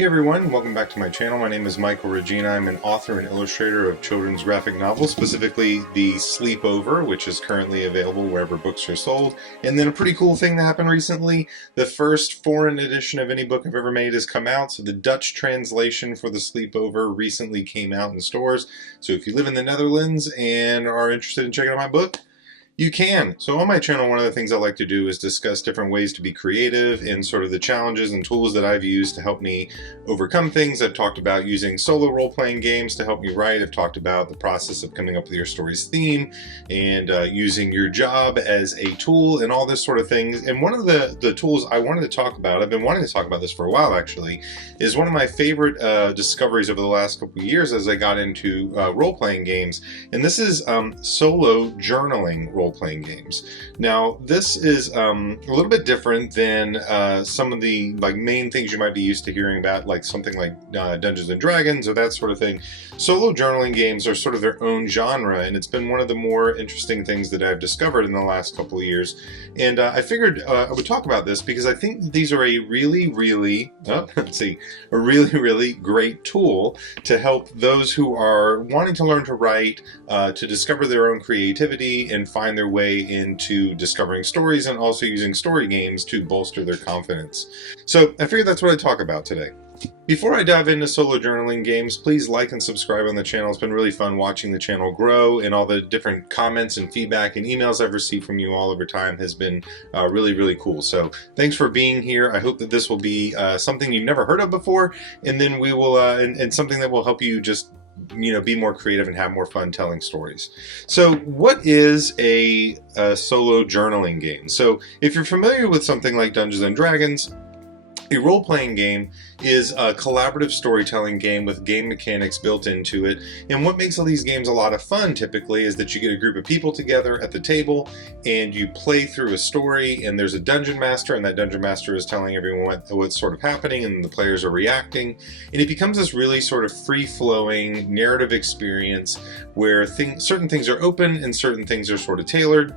Hey everyone, welcome back to my channel. My name is Michael Regina. I'm an author and illustrator of children's graphic novels, specifically The Sleepover, which is currently available wherever books are sold. And then a pretty cool thing that happened recently, the first foreign edition of any book I've ever made has come out. So the Dutch translation for The Sleepover recently came out in stores. So if you live in the Netherlands and are interested in checking out my book, you can. So on my channel, one of the things I like to do is discuss different ways to be creative and sort of the challenges and tools that I've used to help me overcome things. I've talked about using solo role-playing games to help me write. I've talked about the process of coming up with your story's theme and using your job as a tool and all this sort of things. And one of the tools I wanted to talk about, I've been wanting to talk about this for a while actually, is one of my favorite discoveries over the last couple of years as I got into role-playing games. And this is solo journaling role-playing games. Now, this is a little bit different than some of the main things you might be used to hearing about, like something like Dungeons and Dragons or that sort of thing. Solo journaling games are sort of their own genre, and it's been one of the more interesting things that I've discovered in the last couple of years. And I figured I would talk about this because I think these are a really great tool to help those who are wanting to learn to write, to discover their own creativity and find their way into discovering stories, and also using story games to bolster their confidence. So I figured that's what I'd talk about today. Before I dive into solo journaling games, please like and subscribe on the channel. It's been really fun watching the channel grow, and all the different comments and feedback and emails I've received from you all over time has been really cool. So thanks for being here. I hope that this will be something you've never heard of before, and then we will and something that will help you just be more creative and have more fun telling stories. So what is a solo journaling game? So if you're familiar with something like Dungeons and Dragons, a role-playing game is a collaborative storytelling game with game mechanics built into it. And what makes all these games a lot of fun typically is that you get a group of people together at the table and you play through a story, and there's a dungeon master, and that dungeon master is telling everyone what's sort of happening, and the players are reacting. And it becomes this really sort of free-flowing narrative experience where certain things are open and certain things are sort of tailored.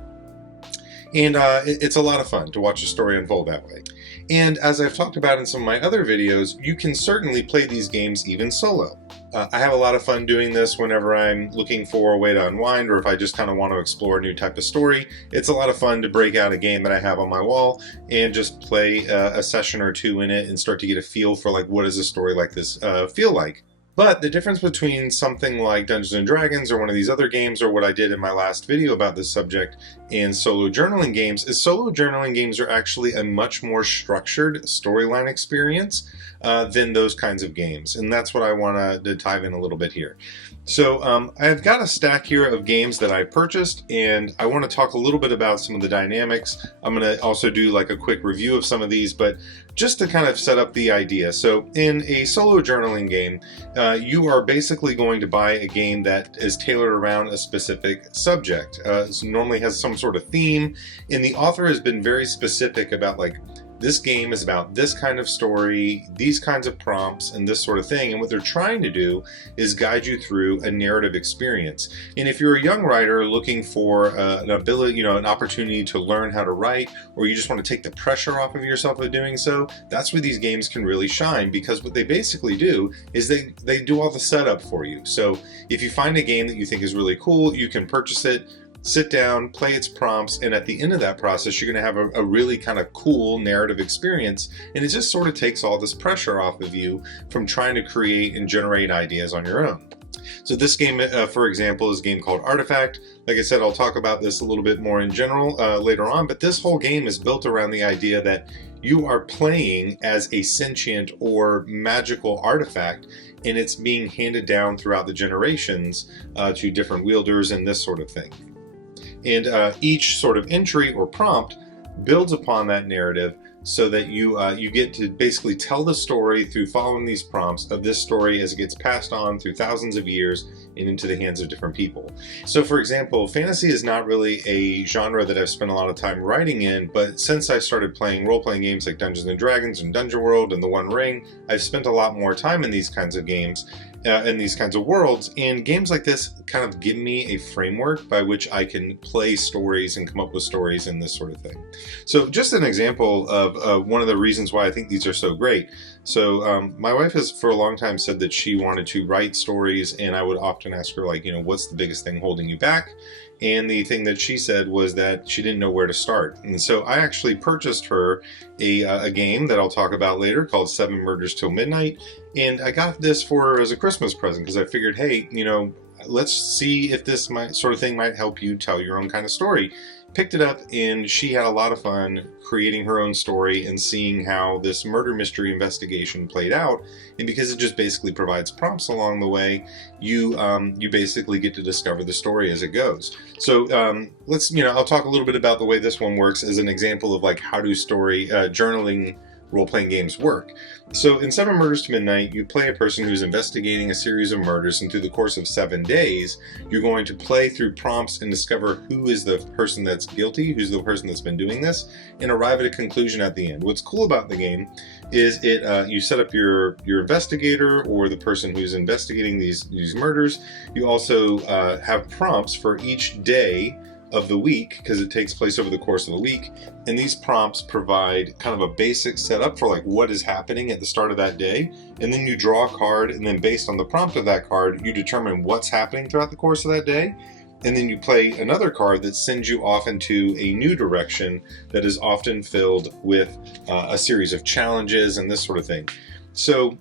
And it's a lot of fun to watch a story unfold that way. And as I've talked about in some of my other videos, you can certainly play these games even solo. I have a lot of fun doing this whenever I'm looking for a way to unwind, or if I just kind of want to explore a new type of story. It's a lot of fun to break out a game that I have on my wall and just play a session or two in it and start to get a feel for what does a story like this feel like. But the difference between something like Dungeons and Dragons or one of these other games, or what I did in my last video about this subject, and solo journaling games, is solo journaling games are actually a much more structured storyline experience than those kinds of games. And that's what I want to dive in a little bit here. So I've got a stack here of games that I purchased, and I want to talk a little bit about some of the dynamics. I'm going to also do a quick review of some of these, but just to kind of set up the idea. So in a solo journaling game, you are basically going to buy a game that is tailored around a specific subject. It normally has some sort of theme, and the author has been very specific about this game is about this kind of story, these kinds of prompts, and this sort of thing. And what they're trying to do is guide you through a narrative experience. And if you're a young writer looking for an ability, an opportunity to learn how to write, or you just want to take the pressure off of yourself of doing so, that's where these games can really shine, because what they basically do is they do all the setup for you. So if you find a game that you think is really cool, you can purchase it, sit down, play its prompts, and at the end of that process, you're going to have a really kind of cool narrative experience, and it just sort of takes all this pressure off of you from trying to create and generate ideas on your own. So this game, for example, is a game called Artifact. Like I said, I'll talk about this a little bit more in general later on, but this whole game is built around the idea that you are playing as a sentient or magical artifact, and it's being handed down throughout the generations to different wielders and this sort of thing. And each sort of entry or prompt builds upon that narrative, so that you get to basically tell the story through following these prompts of this story as it gets passed on through thousands of years and into the hands of different people. So for example, fantasy is not really a genre that I've spent a lot of time writing in, but since I started playing role-playing games like Dungeons and Dragons and Dungeon World and The One Ring, I've spent a lot more time in these kinds of games, in these kinds of worlds, and games like this kind of give me a framework by which I can play stories and come up with stories and this sort of thing. So just an example of of one of the reasons why I think these are so great. So my wife has for a long time said that she wanted to write stories, and I would often ask her, like, what's the biggest thing holding you back? And the thing that she said was that she didn't know where to start. And so I actually purchased her a game that I'll talk about later called 7 Murders Till Midnight. And I got this for her as a Christmas present because I figured, hey, let's see if this sort of thing might help you tell your own kind of story. Picked it up, and she had a lot of fun creating her own story and seeing how this murder mystery investigation played out. And because it just basically provides prompts along the way, you basically get to discover the story as it goes. So I'll talk a little bit about the way this one works as an example of like how do journaling role-playing games work. So in 7 Murders to Midnight, you play a person who's investigating a series of murders, and through the course of 7 days, you're going to play through prompts and discover who is the person that's guilty, who's the person that's been doing this, and arrive at a conclusion at the end. What's cool about the game is you set up your investigator or the person who's investigating these murders. You also have prompts for each day of the week, because it takes place over the course of the week, and these prompts provide kind of a basic setup for like what is happening at the start of that day, and then you draw a card, and then based on the prompt of that card you determine what's happening throughout the course of that day, and then you play another card that sends you off into a new direction that is often filled with a series of challenges and this sort of thing. So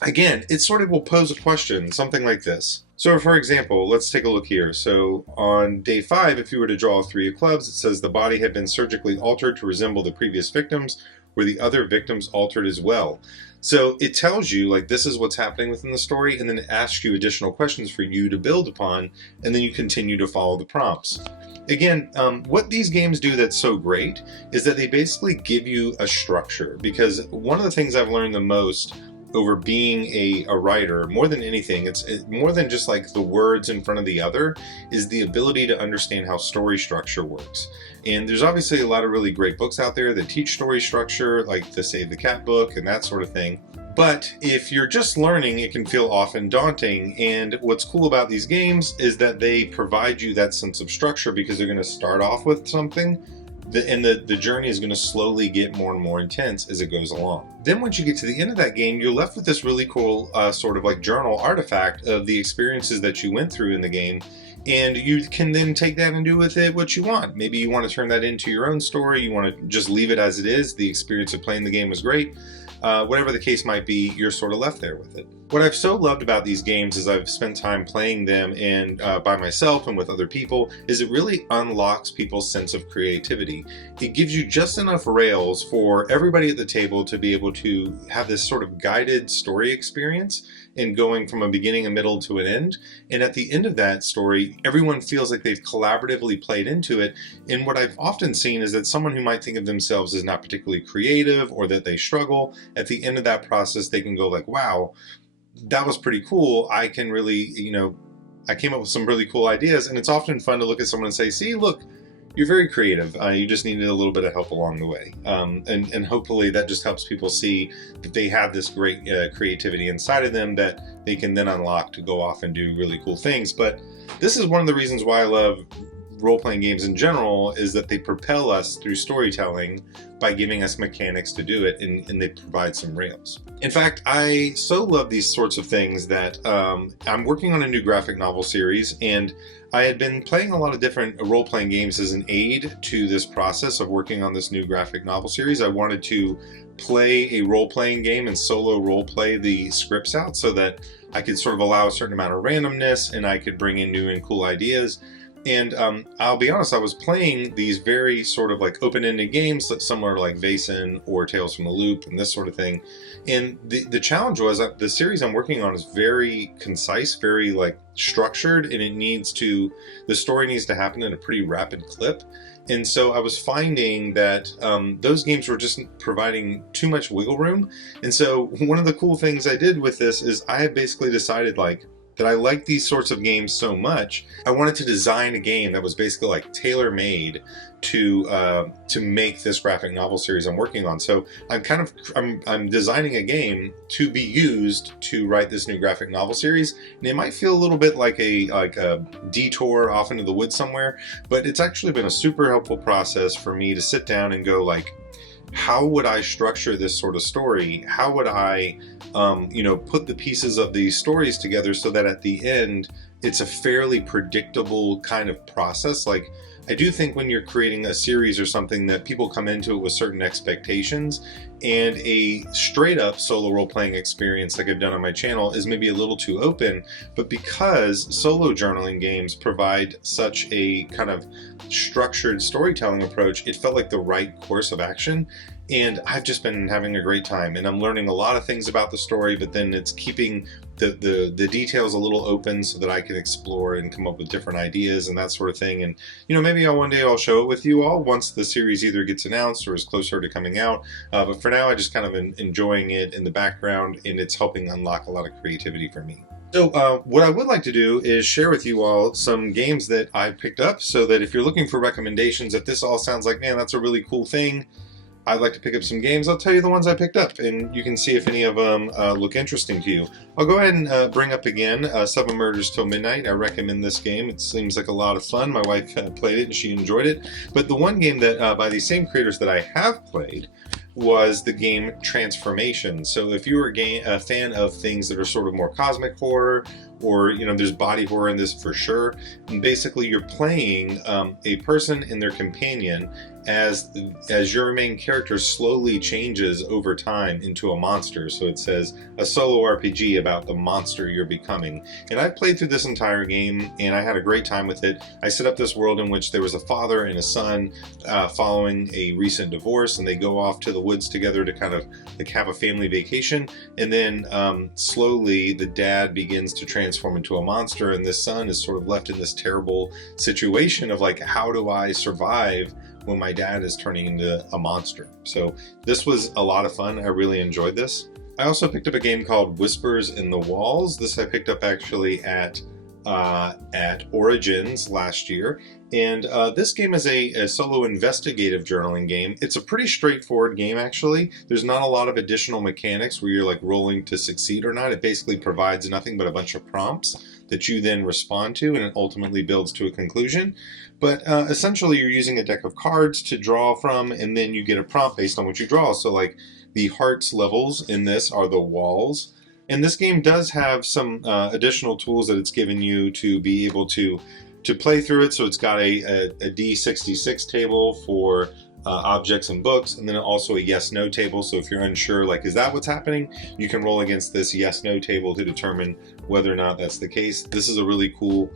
again, it sort of will pose a question, something like this. So for example, let's take a look here. So on day 5, if you were to draw a 3 of clubs, it says the body had been surgically altered to resemble the previous victims, were the other victims altered as well. So it tells you like this is what's happening within the story, and then it asks you additional questions for you to build upon, and then you continue to follow the prompts. Again, what these games do that's so great is that they basically give you a structure, because one of the things I've learned the most over being a writer, more than anything, it's more than just like the words in front of the other, is the ability to understand how story structure works. And there's obviously a lot of really great books out there that teach story structure, like the Save the Cat book and that sort of thing. But if you're just learning, it can feel often daunting. And what's cool about these games is that they provide you that sense of structure, because they're going to start off with something, and the journey is going to slowly get more and more intense as it goes along. Then once you get to the end of that game, you're left with this really cool sort of like journal artifact of the experiences that you went through in the game, and you can then take that and do with it what you want. Maybe you want to turn that into your own story, you want to just leave it as it is, the experience of playing the game was great. Whatever the case might be, you're sort of left there with it. What I've so loved about these games is I've spent time playing them and by myself and with other people, is it really unlocks people's sense of creativity. It gives you just enough rails for everybody at the table to be able to have this sort of guided story experience, and going from a beginning, a middle to an end. And at the end of that story, everyone feels like they've collaboratively played into it. And what I've often seen is that someone who might think of themselves as not particularly creative, or that they struggle, at the end of that process, they can go like, wow, that was pretty cool. I can really, I came up with some really cool ideas. And it's often fun to look at someone and say, see, look, you're very creative. You just needed a little bit of help along the way. And hopefully that just helps people see that they have this great creativity inside of them that they can then unlock to go off and do really cool things. But this is one of the reasons why I love role-playing games in general, is that they propel us through storytelling by giving us mechanics to do it, and they provide some rails. In fact, I so love these sorts of things that I'm working on a new graphic novel series, and I had been playing a lot of different role-playing games as an aid to this process of working on this new graphic novel series. I wanted to play a role-playing game and solo role-play the scripts out so that I could sort of allow a certain amount of randomness, and I could bring in new and cool ideas. And I'll be honest, I was playing these very sort of like open-ended games similar to like Vaesen or Tales from the Loop and this sort of thing. And the challenge was that the series I'm working on is very concise, very like structured, and the story needs to happen in a pretty rapid clip. And so I was finding that those games were just providing too much wiggle room. And so one of the cool things I did with this is I have basically decided like that I like these sorts of games so much, I wanted to design a game that was basically like tailor-made to make this graphic novel series I'm working on. So I'm designing a game to be used to write this new graphic novel series, and it might feel a little bit like a detour off into the woods somewhere, but it's actually been a super helpful process for me to sit down and go like, how would I structure this sort of story? How would I, put the pieces of these stories together so that at the end, it's a fairly predictable kind of process? Like, I do think when you're creating a series or something that people come into it with certain expectations, and a straight up solo role-playing experience like I've done on my channel is maybe a little too open, but because solo journaling games provide such a kind of structured storytelling approach, it felt like the right course of action. And I've just been having a great time, and I'm learning a lot of things about the story, but then it's keeping the details a little open so that I can explore and come up with different ideas and that sort of thing. And maybe one day I'll show it with you all once the series either gets announced or is closer to coming out. But for now, I just kind of enjoying it in the background, and it's helping unlock a lot of creativity for me. So what I would like to do is share with you all some games that I picked up, so that if you're looking for recommendations, if this all sounds like, man, that's a really cool thing, I'd like to pick up some games, I'll tell you the ones I picked up, and you can see if any of them look interesting to you. I'll go ahead and bring up again Seven Murders Till Midnight. I recommend this game. It seems like a lot of fun. My wife played it and she enjoyed it. But the one game that by these same creators that I have played was the game Transformation. So if you're a fan of things that are sort of more cosmic horror, or there's body horror in this for sure, and basically you're playing a person and their companion as your main character slowly changes over time into a monster. So it says a solo RPG about the monster you're becoming. And I played through this entire game and I had a great time with it. I set up this world in which there was a father and a son following a recent divorce, and they go off to the woods together to kind of like have a family vacation. And then slowly the dad begins to transform into a monster, and the son is sort of left in this terrible situation of like, how do I survive when my dad is turning into a monster? So this was a lot of fun. I really enjoyed this. I also picked up a game called Whispers in the Walls. This I picked up actually at Origins last year. And this game is a solo investigative journaling game. It's a pretty straightforward game, actually. There's not a lot of additional mechanics where you're like rolling to succeed or not. It basically provides nothing but a bunch of prompts that you then respond to, and it ultimately builds to a conclusion. But essentially you're using a deck of cards to draw from, and then you get a prompt based on what you draw. So like the hearts levels in this are the walls. And this game does have some additional tools that it's given you to be able to play through it. So it's got a D66 table for objects and books, and then also a yes-no table. So if you're unsure, like, is that what's happening, you can roll against this yes-no table to determine whether or not that's the case. This is a really cool,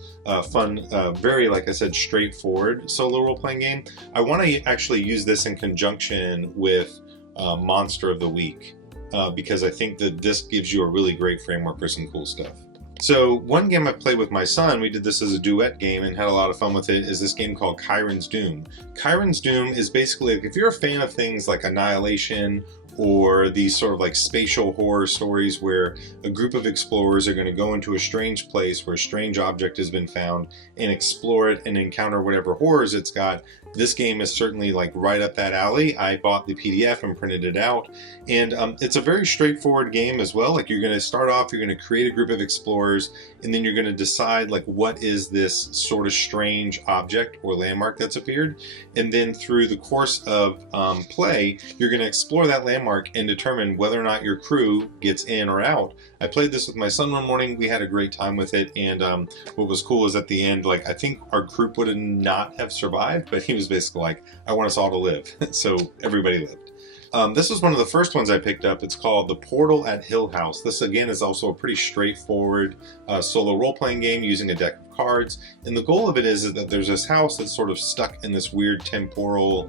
fun, very, like I said, straightforward solo role-playing game. I want to actually use this in conjunction with Monster of the Week, because I think that this gives you a really great framework for some cool stuff. So one game I played with my son, we did this as a duet game and had a lot of fun with it, is this game called Chiron's Doom. Chiron's Doom is basically, like, if you're a fan of things like Annihilation or these sort of like spatial horror stories where a group of explorers are going to go into a strange place where a strange object has been found and explore it and encounter whatever horrors it's got, this game is certainly like right up that alley. I bought the PDF and printed it out, and it's a very straightforward game as well. Like, you're going to start off, you're going to create a group of explorers, and then you're going to decide like, what is this sort of strange object or landmark that's appeared, and then through the course of play, you're going to explore that landmark and determine whether or not your crew gets in or out. I played this with my son one morning. We had a great time with it, and what was cool is at the end, like, I think our group would not have survived, but he was basically like, I want us all to live. So everybody lived. This was one of the first ones I picked up. It's called The Portal at Hill House. This, again, is also a pretty straightforward solo role-playing game using a deck of cards. And the goal of it is that there's this house that's sort of stuck in this weird temporal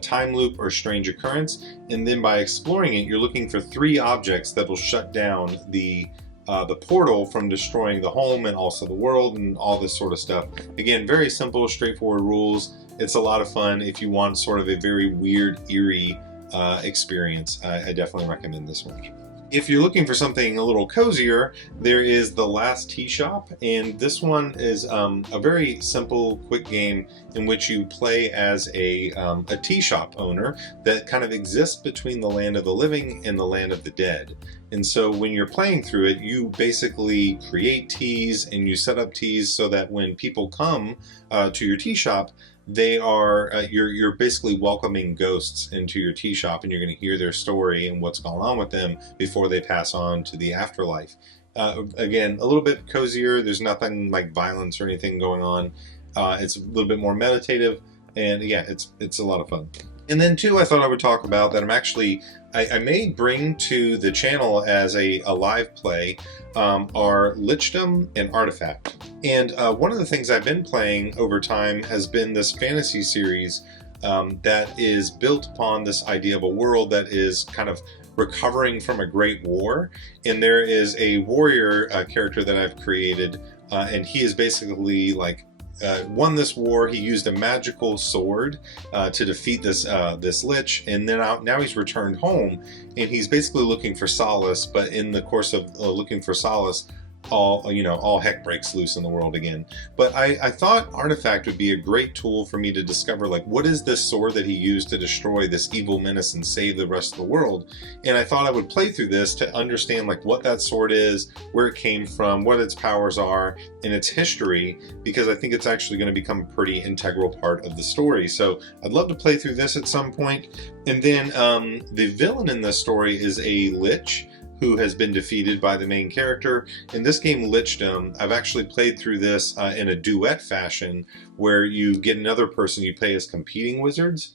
time loop or strange occurrence. And then by exploring it, you're looking for 3 objects that will shut down the portal from destroying the home and also the world and all this sort of stuff. Again, very simple, straightforward rules. It's a lot of fun if you want sort of a very weird, eerie experience. I definitely recommend this one. If you're looking for something a little cozier, there is The Last Tea Shop, and this one is a very simple, quick game in which you play as a tea shop owner that kind of exists between the land of the living and the land of the dead. And so when you're playing through it, you basically create teas and you set up teas so that when people come to your tea shop, they are you're basically welcoming ghosts into your tea shop, and you're going to hear their story and what's going on with them before they pass on to the afterlife. Again, a little bit cozier. There's nothing like violence or anything going on. It's a little bit more meditative, and yeah, it's a lot of fun. And then two, I thought I would talk about that I may bring to the channel as a live play are Lichdom and Artifact. And one of the things I've been playing over time has been this fantasy series that is built upon this idea of a world that is kind of recovering from a great war. And there is a warrior character that I've created, and he is basically like won this war. He used a magical sword to defeat this lich, and then now he's returned home, and he's basically looking for solace. But in the course of looking for solace, all heck breaks loose in the world again. But I thought Artifact would be a great tool for me to discover, like, what is this sword that he used to destroy this evil menace and save the rest of the world. And I thought I would play through this to understand like what that sword is, where it came from, what its powers are, and its history, because I think it's actually going to become a pretty integral part of the story. So I'd love to play through this at some point. And then the villain in this story is a lich who has been defeated by the main character. In this game, Lichdom, I've actually played through this in a duet fashion, where you get another person, you play as competing wizards,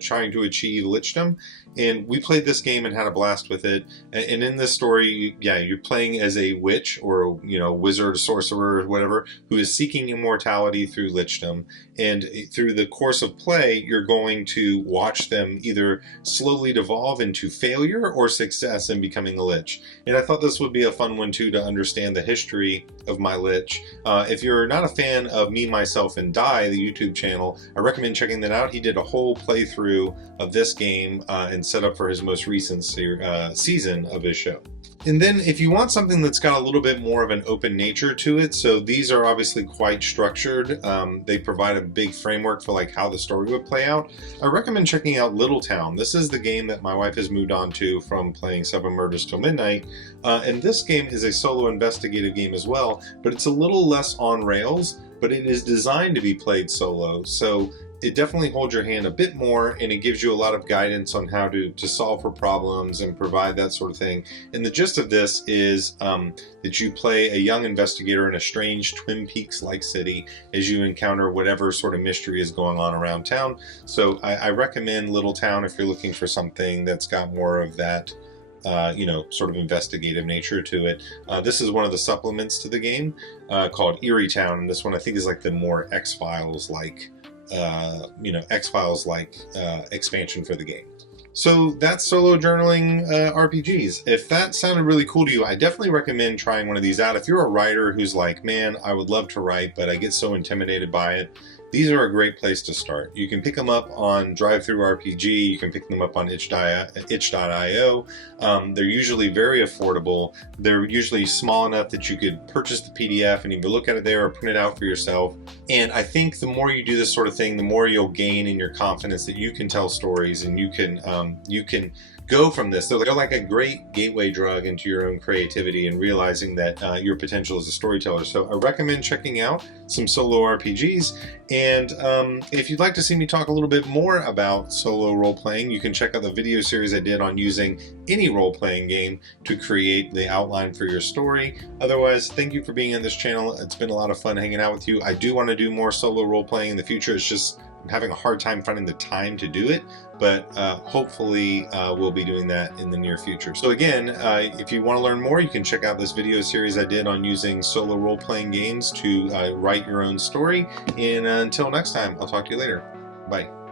trying to achieve Lichdom. And we played this game and had a blast with it. And in this story, you're playing as a witch or wizard, sorcerer, whatever, who is seeking immortality through Lichdom. And through the course of play, you're going to watch them either slowly devolve into failure or success in becoming a lich. And I thought this would be a fun one too, to understand the history of my lich. If you're not a fan of Me, Myself, and Die, the YouTube channel, I recommend checking that out. He did a whole playthrough of this game and set up for his most recent season of his show. And then if you want something that's got a little bit more of an open nature to it, so these are obviously quite structured. They provide a big framework for like how the story would play out. I recommend checking out Little Town. This is the game that my wife has moved on to from playing 7 Murders Till Midnight. And this game is a solo investigative game as well, but it's a little less on rails, but it is designed to be played solo. So it definitely holds your hand a bit more, and it gives you a lot of guidance on how to solve for problems and provide that sort of thing. And the gist of this is that you play a young investigator in a strange Twin Peaks-like city as you encounter whatever sort of mystery is going on around town. So I recommend Little Town if you're looking for something that's got more of that sort of investigative nature to it. This is one of the supplements to the game called Eerie Town, and this one I think is like the more X-Files-like expansion for the game. So that's solo journaling RPGs. If that sounded really cool to you, I definitely recommend trying one of these out. If you're a writer who's like, man, I would love to write, but I get so intimidated by it, these are a great place to start. You can pick them up on DriveThruRPG, you can pick them up on itch.io. They're usually very affordable. They're usually small enough that you could purchase the PDF and either look at it there or print it out for yourself. And I think the more you do this sort of thing, the more you'll gain in your confidence that you can tell stories and you can go from this. They're like a great gateway drug into your own creativity and realizing that your potential as a storyteller. So I recommend checking out some solo RPGs. And if you'd like to see me talk a little bit more about solo role-playing, you can check out the video series I did on using any role-playing game to create the outline for your story. Otherwise, thank you for being on this channel. It's been a lot of fun hanging out with you. I do want to do more solo role-playing in the future. It's just I'm having a hard time finding the time to do it, but hopefully we'll be doing that in the near future. So again, if you want to learn more, you can check out this video series I did on using solo role-playing games to write your own story. And until next time, I'll talk to you later. Bye.